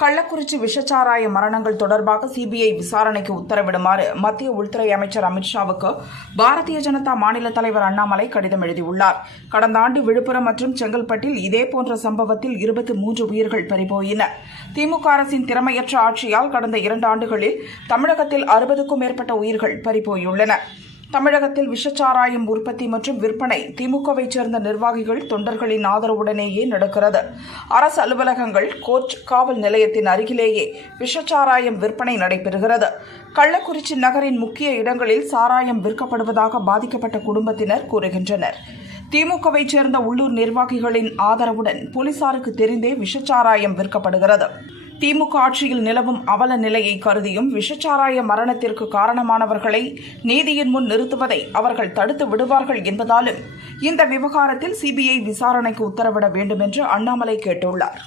கள்ளக்குறிச்சி விஷச்சாராய மரணங்கள் தொடர்பாக சிபிஐ விசாரணைக்கு உத்தரவிடுமாறு மத்திய உள்துறை அமைச்சர் அமித்ஷாவுக்கு பாரதிய ஜனதா மாநில தலைவர் அண்ணாமலை கடிதம் எழுதியுள்ளார். கடந்த ஆண்டு விழுப்புரம் மற்றும் செங்கல்பட்டில் இதேபோன்ற சம்பவத்தில் 23 உயிர்கள் பறிபோயின. திமுக அரசின் திறமையற்ற ஆட்சியால் கடந்த 2 ஆண்டுகளில் தமிழகத்தில் 60க்கும் மேற்பட்ட உயிர்கள் பறிபோயுள்ளன. தமிழகத்தில் விஷச்சாராயம் உற்பத்தி மற்றும் விற்பனை திமுகவைச் சேர்ந்த நிர்வாகிகள் தொண்டர்களின் ஆதரவுடனேயே நடக்கிறது. அரசு அலுவலகங்கள், கோர்ட், காவல் நிலையத்தின் அருகிலேயே விஷச்சாராயம் விற்பனை நடைபெறுகிறது. கள்ளக்குறிச்சி நகரின் முக்கிய இடங்களில் சாராயம் விற்கப்படுவதாக பாதிக்கப்பட்ட குடும்பத்தினர் கூறுகின்றனர். திமுகவைச் சேர்ந்த உள்ளூர் நிர்வாகிகளின் ஆதரவுடன் போலீசாருக்கு தெரிந்தே விஷச்சாராயம் விற்கப்படுகிறது. திமுக ஆட்சியில் நிலவும் அவல நிலையை கருதியும் விஷச்சாராய மரணத்திற்கு காரணமானவர்களை நீதியின் முன் நிறுத்துவதை அவர்கள் தடுத்து விடுவார்கள் என்பதாலும் இந்த விவகாரத்தில் சிபிஐ விசாரணைக்கு உத்தரவிட வேண்டும் என்று அண்ணாமலை கேட்டுள்ளார்.